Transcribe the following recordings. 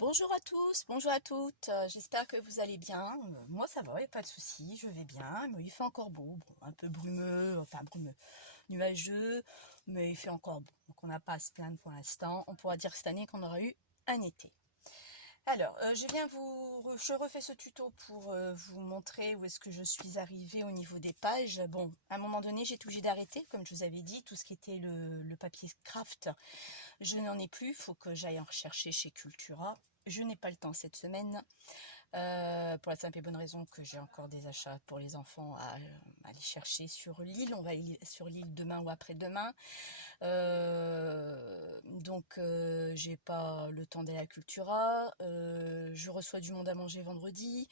Bonjour à tous, bonjour à toutes, j'espère que vous allez bien. Moi ça va, il n'y a pas de souci, je vais bien. Mais il fait encore beau, bon, un peu brumeux, enfin brumeux, nuageux, mais il fait encore beau. Donc on n'a pas à se plaindre pour l'instant. On pourra dire cette année qu'on aura eu un été. Alors, je refais ce tuto pour vous montrer où est-ce que je suis arrivée au niveau des pages. Bon, à un moment donné, j'ai été obligée d'arrêter, comme je vous avais dit, tout ce qui était le papier craft. Je n'en ai plus, il faut que j'aille en rechercher chez Cultura. Je n'ai pas le temps cette semaine, pour la simple et bonne raison que j'ai encore des achats pour les enfants à aller chercher sur l'île. On va aller sur l'île demain ou après-demain. J'ai pas le temps d'aller à Cultura. Je reçois du monde à manger vendredi.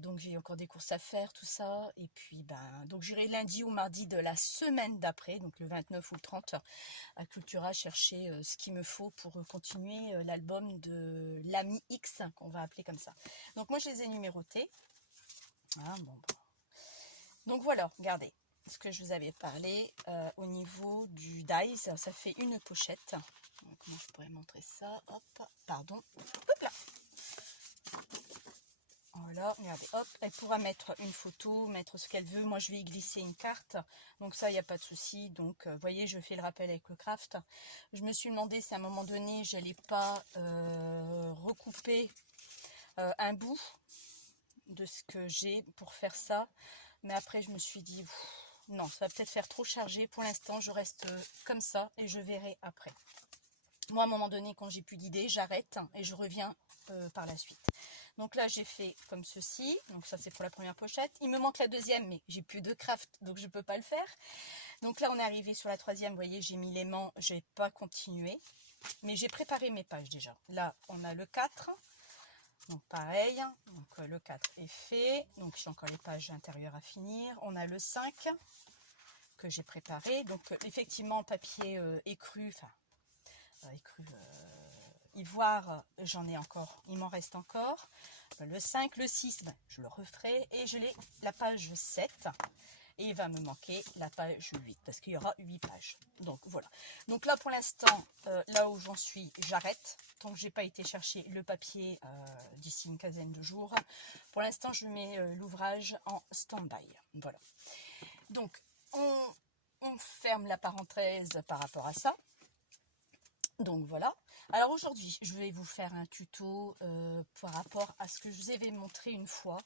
Donc j'ai encore des courses à faire, tout ça. Et puis donc j'irai lundi ou mardi de la semaine d'après, donc le 29 ou le 30, à Cultura chercher ce qu'il me faut pour continuer l'album de l'ami X, qu'on va appeler comme ça. Donc moi je les ai numérotés. Ah, bon. Donc voilà, regardez ce que je vous avais parlé au niveau du dies. Ça fait une pochette. Donc, comment je pourrais montrer ça? Hop, pardon. Hop là. Voilà, regardez, hop, elle pourra mettre une photo, mettre ce qu'elle veut. Moi, je vais y glisser une carte. Donc ça, il n'y a pas de souci. Donc, vous voyez, je fais le rappel avec le craft. Je me suis demandé si à un moment donné, je n'allais pas recouper un bout de ce que j'ai pour faire ça. Mais après, je me suis dit, non, ça va peut-être faire trop chargé. Pour l'instant, je reste comme ça et je verrai après. Moi, à un moment donné, quand j'ai plus d'idées, j'arrête et je reviens par la suite. Donc là, j'ai fait comme ceci. Donc ça, c'est pour la première pochette. Il me manque la deuxième, mais j'ai plus de craft, donc je ne peux pas le faire. Donc là, on est arrivé sur la troisième. Vous voyez, j'ai mis l'aimant, je n'ai pas continué. Mais j'ai préparé mes pages déjà. Là, on a le 4. Donc pareil, donc le 4 est fait. Donc j'ai encore les pages intérieures à finir. On a le 5 que j'ai préparé. Donc effectivement, papier écru, enfin écru ivoire, j'en ai encore, il m'en reste encore. Le 5, le 6, je le referai. Et je l'ai la page 7. Et il va me manquer la page 8 parce qu'il y aura 8 pages. Donc voilà. Donc là pour l'instant, là où j'en suis, j'arrête. Tant que j'ai pas été chercher le papier d'ici une quinzaine de jours. Pour l'instant, je mets l'ouvrage en stand-by. Voilà. Donc on ferme la parenthèse par rapport à ça. Donc voilà. Alors aujourd'hui, je vais vous faire un tuto par rapport à ce que je vous avais montré une fois.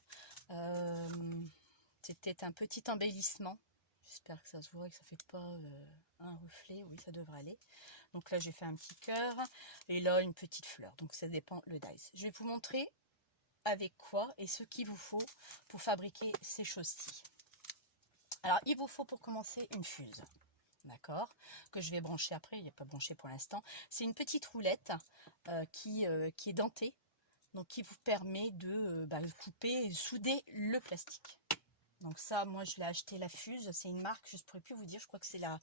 C'était un petit embellissement. J'espère que ça se voit, que ça ne fait pas un reflet. Oui, ça devrait aller. Donc là, j'ai fait un petit cœur. Et là, une petite fleur. Donc ça dépend le dies. Je vais vous montrer avec quoi et ce qu'il vous faut pour fabriquer ces choses-ci. Alors, il vous faut pour commencer une fuse. D'accord, que je vais brancher après, il n'est pas branché pour l'instant. C'est une petite roulette qui est dentée, donc qui vous permet de couper et souder le plastique. Donc ça, moi je l'ai acheté la Fuse, c'est une marque, je ne pourrais plus vous dire, je crois que c'est la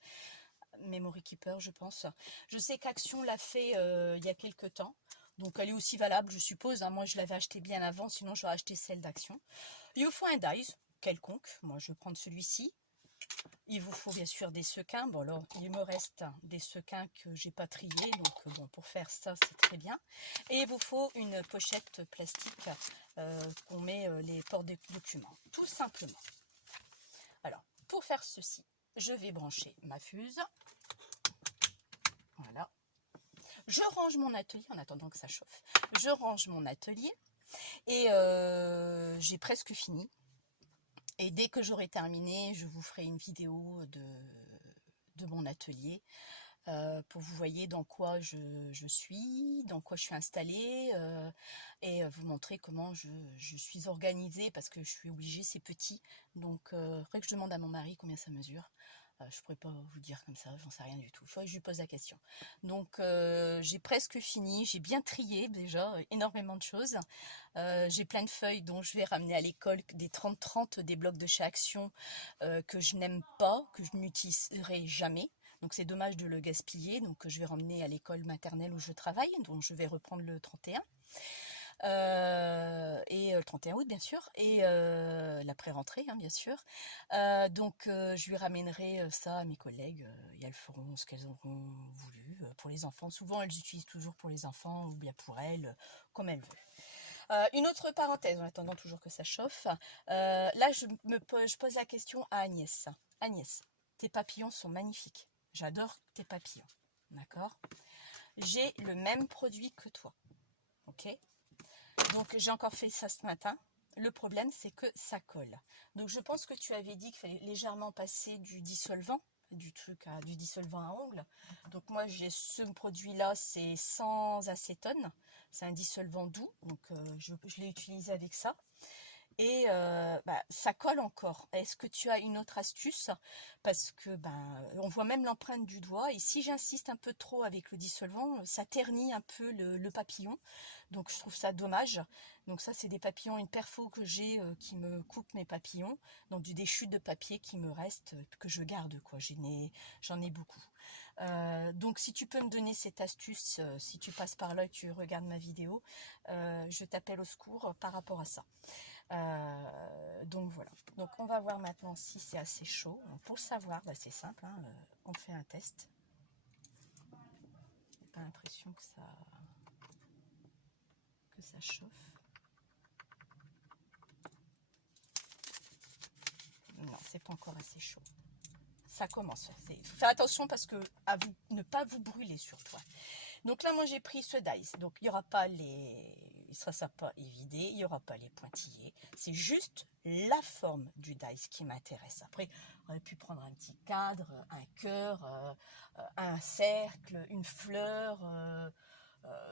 Memory Keeper, je pense. Je sais qu'Action l'a fait il y a quelques temps, donc elle est aussi valable, je suppose. Hein. Moi je l'avais acheté bien avant, sinon j'aurais acheté celle d'Action. Il vous faut un dies quelconque, moi je vais prendre celui-ci. Il vous faut bien sûr des sequins. Bon alors, il me reste des sequins que j'ai pas triés. Donc bon, pour faire ça, c'est très bien. Et il vous faut une pochette plastique qu'on met les ports de documents. Tout simplement. Alors, pour faire ceci, je vais brancher ma fuse. Voilà. Je range mon atelier en attendant que ça chauffe. Je range mon atelier et j'ai presque fini. Et dès que j'aurai terminé, je vous ferai une vidéo de mon atelier pour vous voyez dans quoi je suis, dans quoi je suis installée et vous montrer comment je suis organisée parce que je suis obligée, c'est petit. Donc, faudrait que je demande à mon mari combien ça mesure. Je pourrais pas vous dire comme ça, j'en sais rien du tout. Il faudrait que je lui pose la question. Donc, j'ai presque fini. J'ai bien trié déjà, énormément de choses. J'ai plein de feuilles dont je vais ramener à l'école, des 30-30, des blocs de chez Action que je n'aime pas, que je n'utiliserai jamais. Donc c'est dommage de le gaspiller. Donc je vais ramener à l'école maternelle où je travaille, dont je vais reprendre le 31. et le 31 août bien sûr, et la pré-rentrée hein, bien sûr. Donc je lui ramènerai ça à mes collègues et elles feront ce qu'elles auront voulu pour les enfants. Souvent elles utilisent toujours pour les enfants ou bien pour elles, comme elles veulent. Une autre parenthèse, en attendant toujours que ça chauffe. Là, je pose la question à Agnès. Agnès, tes papillons sont magnifiques. J'adore tes papillons. D'accord? J'ai le même produit que toi. Ok? Donc, j'ai encore fait ça ce matin. Le problème, c'est que ça colle. Donc, je pense que tu avais dit qu'il fallait légèrement passer du dissolvant, du dissolvant à ongles. Donc, moi, j'ai ce produit-là, c'est sans acétone. C'est un dissolvant doux. Donc, je l'ai utilisé avec ça. Et ça colle encore. Est-ce que tu as une autre astuce? Parce que on voit même l'empreinte du doigt. Et si j'insiste un peu trop avec le dissolvant, ça ternit un peu le papillon. Donc je trouve ça dommage. Donc ça, c'est des papillons, une perfo que j'ai qui me coupe mes papillons. Donc des chutes de papier qui me restent, que je garde, quoi. J'en ai beaucoup. Donc si tu peux me donner cette astuce, si tu passes par là et tu regardes ma vidéo, je t'appelle au secours par rapport à ça. Donc voilà. Donc on va voir maintenant si c'est assez chaud. Pour le savoir, c'est simple, hein, on fait un test. J'ai pas l'impression que ça chauffe. Non, c'est pas encore assez chaud. Ça commence. Il faut faire attention parce que ne pas vous brûler sur toi. Donc là, moi j'ai pris ce dice. Donc il n'y aura pas il sera pas évidé, il n'y aura pas les pointillés. C'est juste la forme du dice qui m'intéresse. Après, on aurait pu prendre un petit cadre, un cœur, un cercle, une fleur,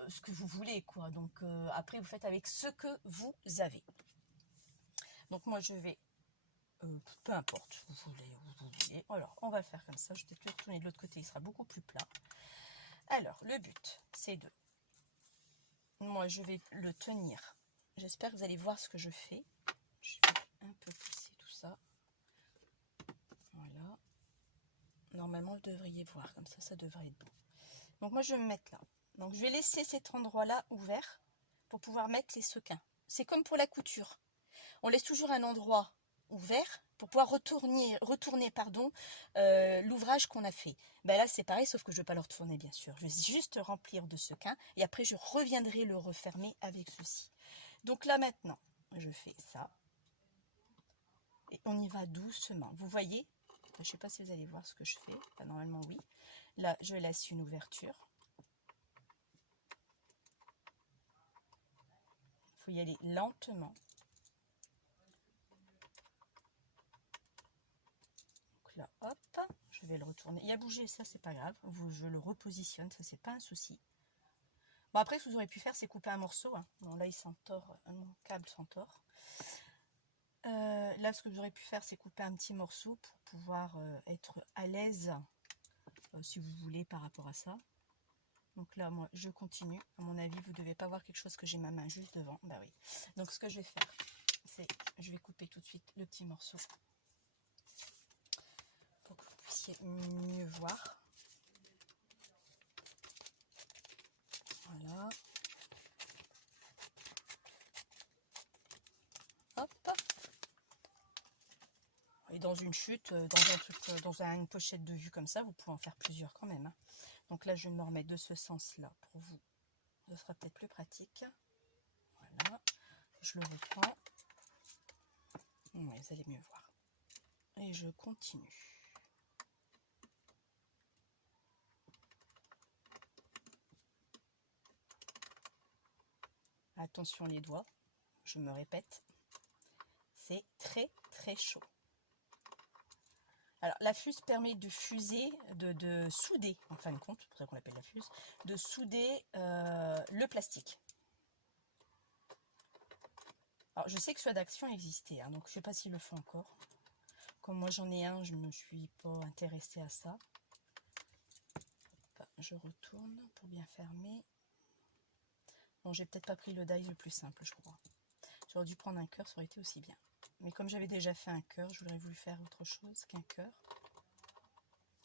ce que vous voulez, quoi. Donc après, vous faites avec ce que vous avez. Donc moi je vais, peu importe, vous voulez. Alors on va faire comme ça. Je vais peut-être le retourner de l'autre côté, il sera beaucoup plus plat. Alors le but, c'est moi je vais le tenir. J'espère que vous allez voir ce que je fais. Je vais un peu pousser tout ça. Voilà. Normalement, vous devriez voir. Comme ça devrait être bon. Donc moi, je vais me mettre là. Donc je vais laisser cet endroit-là ouvert pour pouvoir mettre les sequins. C'est comme pour la couture. On laisse toujours un endroit ouvert pour pouvoir retourner l'ouvrage qu'on a fait. Là, c'est pareil, sauf que je ne vais pas le retourner, bien sûr. Je vais juste remplir de sequins et après, je reviendrai le refermer avec ceci. Donc là, maintenant, je fais ça. Et on y va doucement. Vous voyez? Je ne sais pas si vous allez voir ce que je fais. Normalement, oui. Là, je laisse une ouverture. Il faut y aller lentement. Donc là, hop, je vais le retourner. Il a bougé, ça, c'est pas grave. Je le repositionne, ça, c'est pas un souci. Bon, après, ce que vous aurez pu faire, c'est couper un morceau. Hein. Bon, là, il s'entord, mon câble s'entord. Là, ce que vous aurez pu faire, c'est couper un petit morceau pour pouvoir être à l'aise, si vous voulez, par rapport à ça. Donc là, moi, je continue. À mon avis, vous ne devez pas voir quelque chose que j'ai ma main juste devant. Bah oui. Donc, ce que je vais faire, c'est je vais couper tout de suite le petit morceau pour que vous puissiez mieux voir. Voilà. Hop. Et dans une chute, dans un truc, dans une pochette de vue comme ça, vous pouvez en faire plusieurs quand même. Hein. Donc là, je vais me remettre de ce sens-là pour vous. Ce sera peut-être plus pratique. Voilà. Je le reprends. Ouais, vous allez mieux voir. Et je continue. Attention les doigts, je me répète, c'est très très chaud. Alors la fuse permet de fuser, de souder, en fin de compte, c'est pour ça qu'on l'appelle la fuse, de souder le plastique. Alors je sais que Choix d'Action existait, hein, donc je ne sais pas s'ils le font encore. Comme moi j'en ai un, je ne me suis pas intéressée à ça. Hop, je retourne pour bien fermer. Bon, j'ai peut-être pas pris le die le plus simple, je crois. J'aurais dû prendre un cœur, ça aurait été aussi bien. Mais comme j'avais déjà fait un cœur, je voudrais voulu faire autre chose qu'un cœur.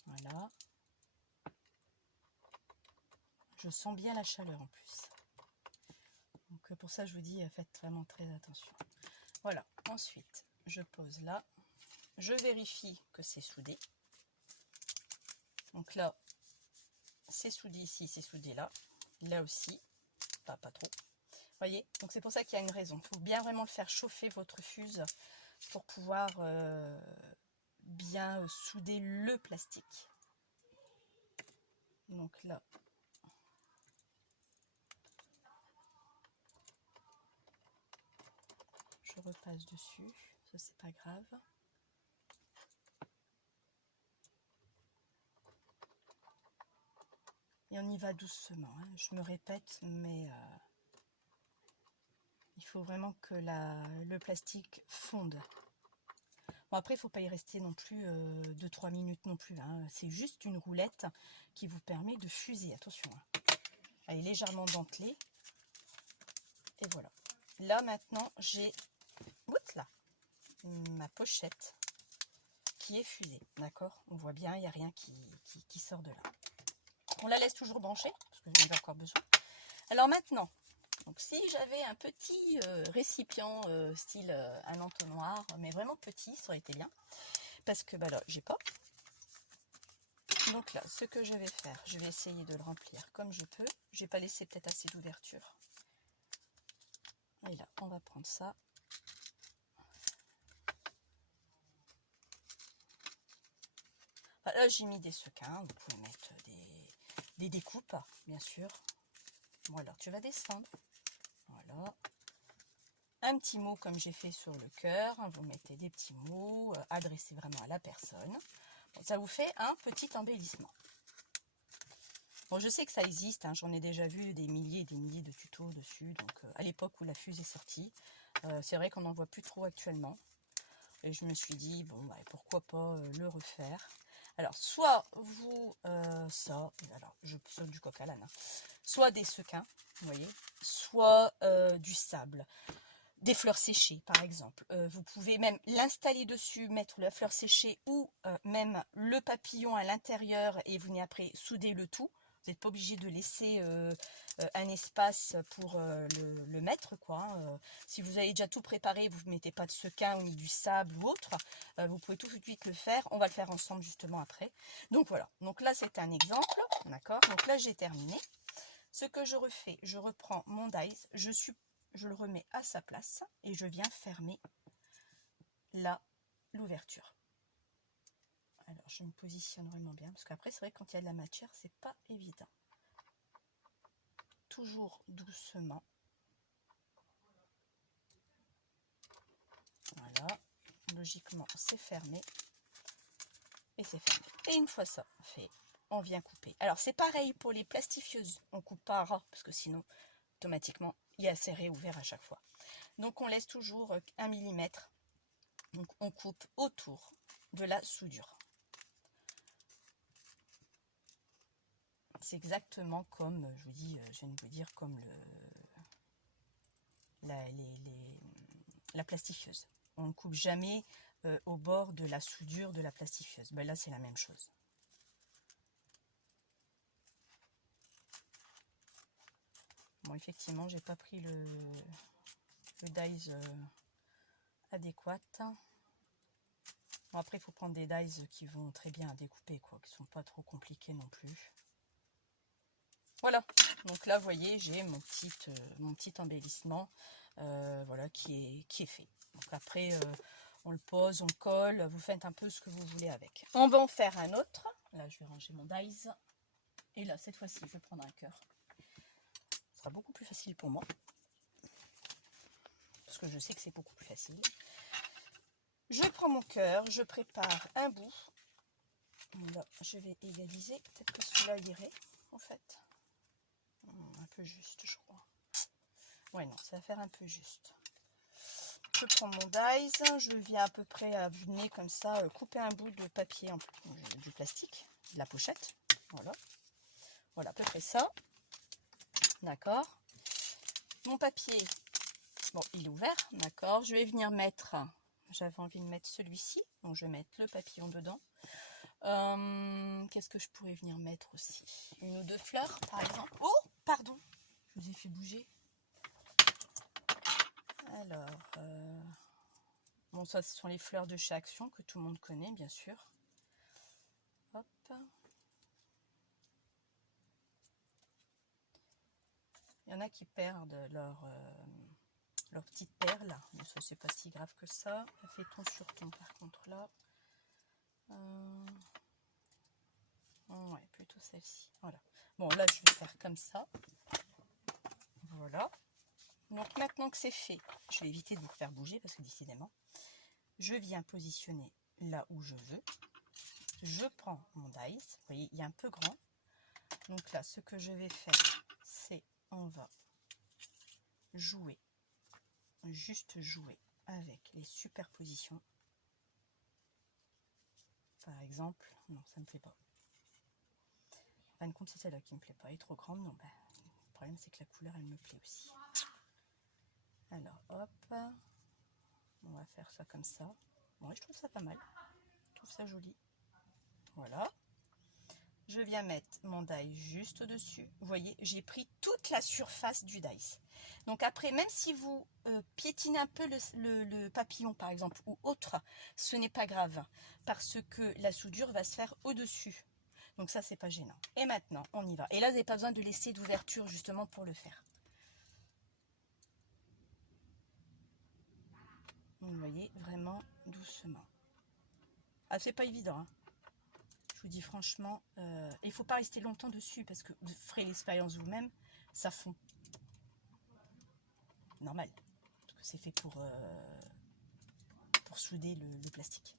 Voilà. Je sens bien la chaleur en plus. Donc pour pour ça que je vous dis, faites vraiment très attention. Voilà, ensuite, je pose là. Je vérifie que c'est soudé. Donc là, c'est soudé ici, c'est soudé là. Là aussi, pas trop. Voyez, donc c'est pour ça qu'il y a une raison. Il faut bien vraiment le faire chauffer votre fuse pour pouvoir bien souder le plastique. Donc là, je repasse dessus, ça c'est pas grave. Et on y va doucement, hein. Je me répète, mais il faut vraiment que le plastique fonde. Bon, après, il ne faut pas y rester non plus 2-3 minutes non plus, hein. C'est juste une roulette qui vous permet de fuser, attention, hein. Elle est légèrement dentelée. Et voilà. Là, maintenant, j'ai ma pochette qui est fusée, d'accord? On voit bien, il n'y a rien qui sort de là. On la laisse toujours brancher, parce que j'en ai encore besoin. Alors maintenant, donc si j'avais un petit récipient style un entonnoir, mais vraiment petit, ça aurait été bien. Parce que bah là, j'ai pas. Donc là, ce que je vais faire, je vais essayer de le remplir comme je peux. Je n'ai pas laissé peut-être assez d'ouverture. Et là, on va prendre ça. Là, j'ai mis des sequins. Vous pouvez mettre des découpes, bien sûr. Bon, alors, tu vas descendre. Voilà. Un petit mot comme j'ai fait sur le cœur. Vous mettez des petits mots adressés vraiment à la personne. Bon, ça vous fait un petit embellissement. Bon, je sais que ça existe, hein, j'en ai déjà vu des milliers et des milliers de tutos dessus. Donc, à l'époque où la fuse est sortie, c'est vrai qu'on n'en voit plus trop actuellement. Et je me suis dit, bon, bah, pourquoi pas le refaire. Alors, soit vous, alors je saute du coq à l'âne, hein, soit des sequins, vous voyez, soit du sable, des fleurs séchées par exemple. Vous pouvez même l'installer dessus, mettre la fleur séchée ou même le papillon à l'intérieur et vous venez après souder le tout. Vous n'êtes pas obligé de laisser un espace pour le mettre, quoi, hein. Si vous avez déjà tout préparé, vous ne mettez pas de sequin ou du sable ou autre, vous pouvez tout de suite le faire. On va le faire ensemble justement après. Donc voilà, donc là c'est un exemple, d'accord. Donc là j'ai terminé. Ce que je refais, je reprends mon dies, je le remets à sa place et je viens fermer là l'ouverture. Alors, je me positionne vraiment bien, parce qu'après, c'est vrai que quand il y a de la matière, c'est pas évident. Toujours doucement. Voilà. Logiquement, c'est fermé. Et c'est fermé. Et une fois ça fait, on vient couper. Alors, c'est pareil pour les plastifieuses. On coupe pas à ras, parce que sinon, automatiquement, il y a serré ouvert à chaque fois. Donc, on laisse toujours 1 mm. Donc, on coupe autour de la soudure. C'est exactement comme, je vous dis, je viens de vous dire, comme la plastifieuse. On ne coupe jamais au bord de la soudure de la plastifieuse. Ben là, c'est la même chose. Bon, effectivement, j'ai pas pris le dies adéquat. Bon, après, il faut prendre des dies qui vont très bien à découper, quoi, qui sont pas trop compliqués non plus. Voilà, donc là vous voyez j'ai mon petit embellissement voilà, qui est fait. Donc après on le pose, on colle, vous faites un peu ce que vous voulez avec. On va en faire un autre. Là je vais ranger mon dies. Et là cette fois-ci je vais prendre un cœur. Ce sera beaucoup plus facile pour moi. Parce que je sais que c'est beaucoup plus facile. Je prends mon cœur, je prépare un bout. Là je vais égaliser. Peut-être que celui-là irait en fait. Un peu juste, je crois. Ouais, non, ça va faire un peu juste. Je prends mon dies, je viens à peu près à vue de nez comme ça, couper un bout de papier, du plastique, de la pochette. Voilà. Voilà, à peu près ça. D'accord. Mon papier, bon, il est ouvert, d'accord. Je vais venir mettre, j'avais envie de mettre celui-ci, donc je vais mettre le papillon dedans. Qu'est-ce que je pourrais venir mettre aussi? Une ou deux fleurs, par exemple. Oh, pardon, je vous ai fait bouger. Donc ça, ce sont les fleurs de chez Action que tout le monde connaît, bien sûr. Hop. Il y en a qui perdent leur petite perle, mais ça c'est pas si grave que ça. Elle fait ton sur ton par contre là. Ouais, plutôt celle-ci. Voilà. Bon là je vais faire comme ça. Voilà. Donc maintenant que c'est fait, je vais éviter de vous faire bouger parce que décidément, je viens positionner là où je veux. Je prends mon dice. Vous voyez, il est un peu grand. Donc là, ce que je vais faire, c'est on va jouer, juste jouer avec les superpositions. Par exemple, non, ça me plaît pas. En fin de compte, c'est celle-là qui me plaît pas. Elle est trop grande. Non, ben, le problème, c'est que la couleur, elle me plaît aussi. Alors, hop, on va faire ça comme ça. Bon, je trouve ça pas mal. Je trouve ça joli. Voilà. Je viens mettre mon die juste au-dessus. Vous voyez, j'ai pris toute la surface du dice. Donc après, même si vous piétinez un peu le papillon, par exemple, ou autre, ce n'est pas grave. Parce que la soudure va se faire au-dessus. Donc ça, c'est pas gênant. Et maintenant, on y va. Et là, vous n'avez pas besoin de laisser d'ouverture, justement, pour le faire. Donc, vous voyez, vraiment doucement. Ah, c'est pas évident, hein. Je vous dis franchement, il ne faut pas rester longtemps dessus parce que vous ferez l'expérience vous-même, ça fond. Normal, parce que c'est fait pour souder le plastique.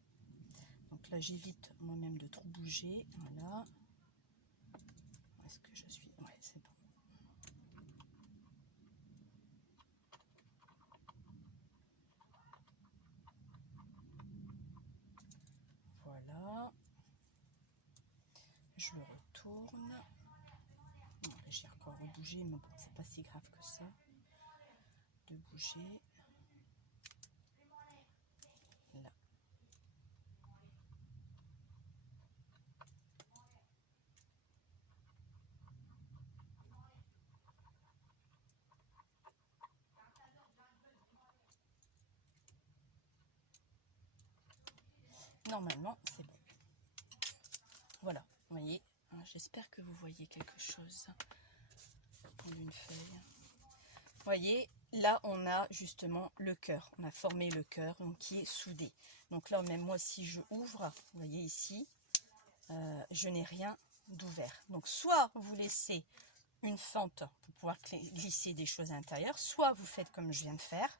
Donc là, j'évite moi-même de trop bouger. Voilà. Où est-ce que je suis? Ouais, c'est bon. Voilà. Je le retourne. Bon, là, j'ai encore bougé, mais bon, c'est pas si grave que ça de bouger. Là. Normalement, c'est bon. Voilà, vous voyez. J'espère que vous voyez quelque chose. Prendre une feuille. Vous voyez, là on a justement le cœur, on a formé le cœur donc qui est soudé. Donc là même moi si je ouvre, vous voyez ici, je n'ai rien d'ouvert. Donc soit vous laissez une fente pour pouvoir glisser des choses à l'intérieur, soit vous faites comme je viens de faire,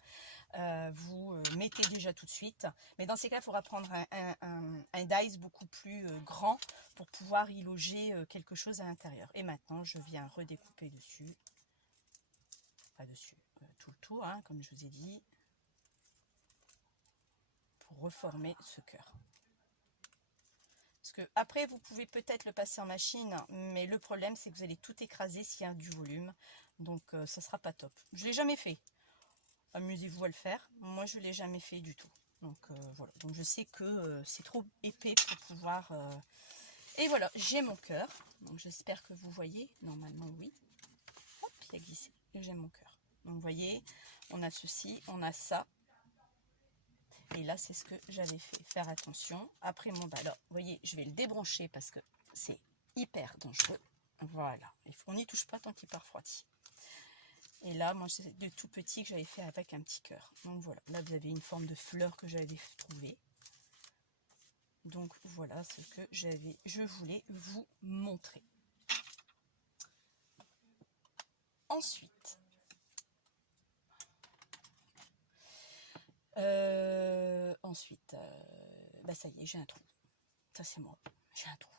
vous mettez déjà tout de suite. Mais dans ces cas, il faudra prendre un dice beaucoup plus grand pour pouvoir y loger quelque chose à l'intérieur. Et maintenant, je viens redécouper dessus. Pas dessus, tout le tour, hein, comme je vous ai dit, pour reformer ce cœur. Parce que après, vous pouvez peut-être le passer en machine, mais le problème, c'est que vous allez tout écraser s'il y a du volume. Donc, ça sera pas top. Je l'ai jamais fait. Amusez-vous à le faire. Moi, je l'ai jamais fait du tout. Donc, voilà. Donc, je sais que c'est trop épais pour pouvoir... Et voilà, j'ai mon cœur. Donc, j'espère que vous voyez. Normalement, oui. Hop, il a glissé. Et j'ai mon cœur. Donc, vous voyez, on a ceci, on a ça. Et là, c'est ce que j'avais fait. Faire attention. Après mon ballon, vous voyez, je vais le débrancher parce que c'est hyper dangereux. Voilà. On n'y touche pas tant qu'il n'est pas refroidi. Et là, moi, c'est de tout petit que j'avais fait avec un petit cœur. Donc voilà. Là, vous avez une forme de fleur que j'avais trouvée. Donc voilà ce que je voulais vous montrer. Ensuite, bah ça y est, j'ai un trou. Ça c'est moi, j'ai un trou.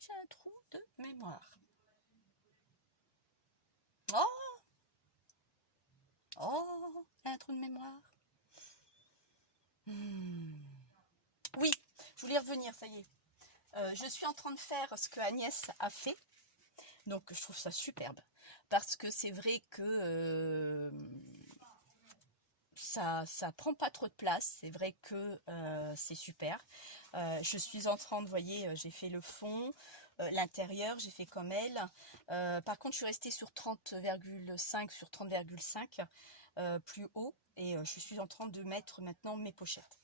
J'ai un trou de mémoire. Oh, un trou de mémoire. Oui, je voulais revenir, ça y est. Je suis en train de faire ce que Agnès a fait. Donc je trouve ça superbe. Parce que c'est vrai que ça prend pas trop de place. C'est vrai que c'est super. Je suis en train de, vous voyez, j'ai fait le fond, l'intérieur, j'ai fait comme elle. Par contre, je suis restée sur 30,5 sur 30,5. plus haut, et je suis en train de mettre maintenant mes pochettes.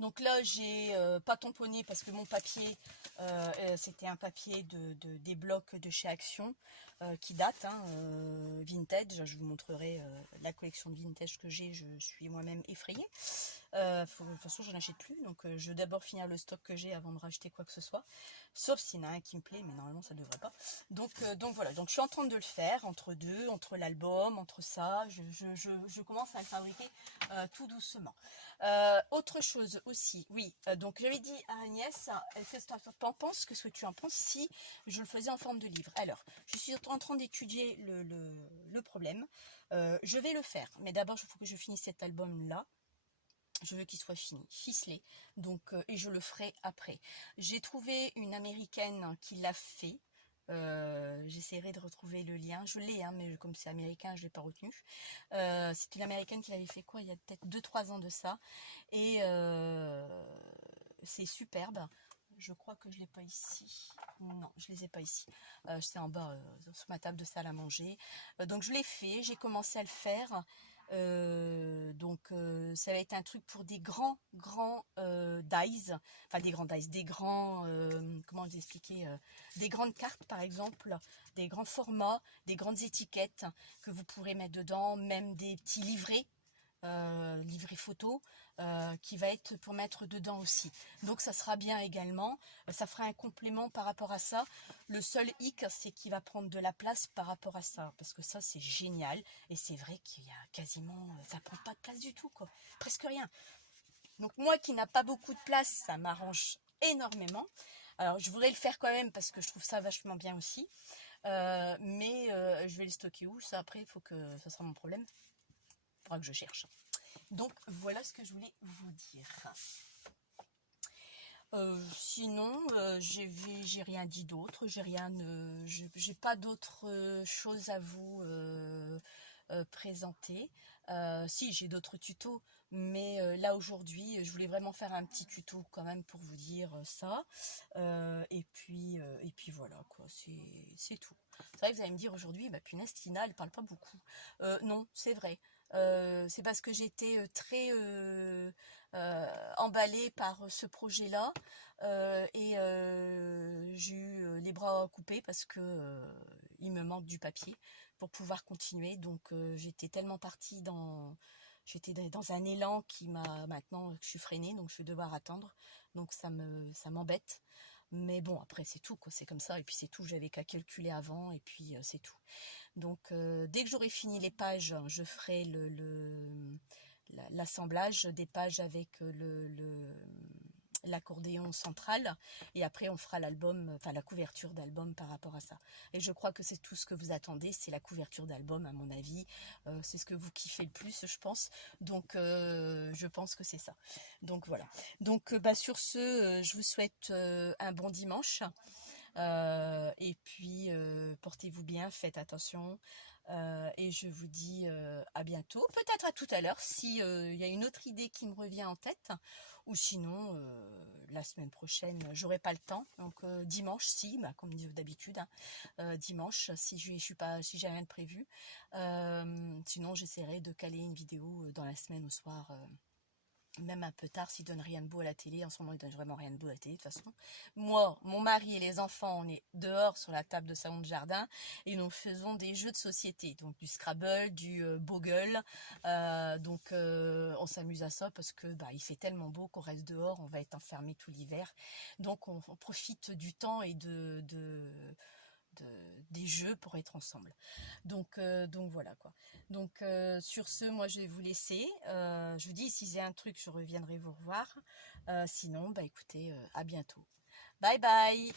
Donc là, j'ai pas tamponné parce que mon papier, c'était un papier des blocs de chez Action qui date, hein, vintage. Je vous montrerai la collection de vintage que j'ai, je suis moi-même effrayée. De toute façon, je n'achète plus, donc je vais d'abord finir le stock que j'ai avant de racheter quoi que ce soit. Sauf s'il y en a un qui me plaît, mais normalement ça ne devrait pas. Donc voilà, donc je suis en train de le faire, entre deux, entre l'album, entre ça, je commence à le fabriquer tout doucement. Autre chose aussi, oui, donc j'avais dit à Agnès, qu'est-ce que tu en penses, qu'est-ce que tu en penses si je le faisais en forme de livre? Alors, je suis en train d'étudier le problème, je vais le faire, mais d'abord il faut que je finisse cet album-là. Je veux qu'il soit fini, ficelé, donc, et je le ferai après. J'ai trouvé une américaine qui l'a fait. J'essaierai de retrouver le lien. Je l'ai, hein, mais comme c'est américain, je ne l'ai pas retenu. C'est une américaine qui l'avait fait quoi, il y a peut-être 2-3 ans de ça. Et c'est superbe. Je crois que je ne l'ai pas ici. Non, je ne les ai pas ici. C'est en bas, sur ma table de salle à manger. Donc je l'ai fait, j'ai commencé à le faire. Ça va être un truc pour des grands dies, enfin des grands dies, des grands, comment vous expliquer, des grandes cartes par exemple, des grands formats, des grandes étiquettes que vous pourrez mettre dedans, même des petits livrets, livrets photo, qui va être pour mettre dedans aussi. Donc ça sera bien également, ça fera un complément par rapport à ça. Le seul hic, c'est qu'il va prendre de la place par rapport à ça, parce que ça c'est génial, et c'est vrai qu'il y a quasiment, ça prend pas de place du tout, quoi, presque rien. Donc moi qui n'a pas beaucoup de place, ça m'arrange énormément. Alors je voudrais le faire quand même parce que je trouve ça vachement bien aussi, mais je vais le stocker où ça après, il faut que ça sera mon problème, il faudra que je cherche. Donc voilà ce que je voulais vous dire. Sinon, j'ai rien dit d'autre, j'ai pas d'autres choses à vous présenter. Si, j'ai d'autres tutos, mais là aujourd'hui, je voulais vraiment faire un petit tuto quand même pour vous dire ça. Et puis voilà quoi, c'est tout. C'est vrai que vous allez me dire aujourd'hui, bah punaise, Tina, elle parle pas beaucoup. Non, c'est vrai. C'est parce que j'étais très emballée par ce projet-là, et j'ai eu les bras coupés parce que il me manque du papier pour pouvoir continuer. Donc j'étais tellement partie j'étais dans un élan qui m'a maintenant, je suis freinée, donc je vais devoir attendre. Donc ça m'embête. Mais bon, après c'est tout, quoi, c'est comme ça, et puis c'est tout, j'avais qu'à calculer avant, et puis c'est tout. Donc dès que j'aurai fini les pages, je ferai l'assemblage des pages avec l'accordéon central, et après on fera l'album, enfin la couverture d'album par rapport à ça. Et je crois que c'est tout ce que vous attendez, c'est la couverture d'album à mon avis. C'est ce que vous kiffez le plus, je pense. Donc je pense que c'est ça. Donc voilà. Donc sur ce, je vous souhaite un bon dimanche. Et puis portez-vous bien, faites attention, et je vous dis à bientôt, peut-être à tout à l'heure si il y a une autre idée qui me revient en tête, ou sinon la semaine prochaine j'aurai pas le temps, donc dimanche si, bah, comme d'habitude, hein, dimanche si je suis pas, si j'ai rien de prévu, sinon j'essaierai de caler une vidéo dans la semaine au soir, même un peu tard, s'ils donnent rien de beau à la télé. En ce moment, ils donnent vraiment rien de beau à la télé, de toute façon. Moi, mon mari et les enfants, on est dehors sur la table de salon de jardin et nous faisons des jeux de société. Donc du Scrabble, du Bogle. On s'amuse à ça parce que il fait tellement beau qu'on reste dehors, on va être enfermé tout l'hiver. Donc on profite du temps et des jeux pour être ensemble. Donc voilà quoi. Donc sur ce, moi je vais vous laisser. Je vous dis, si j'ai un truc, je reviendrai vous revoir. Sinon, écoutez, à bientôt. Bye bye.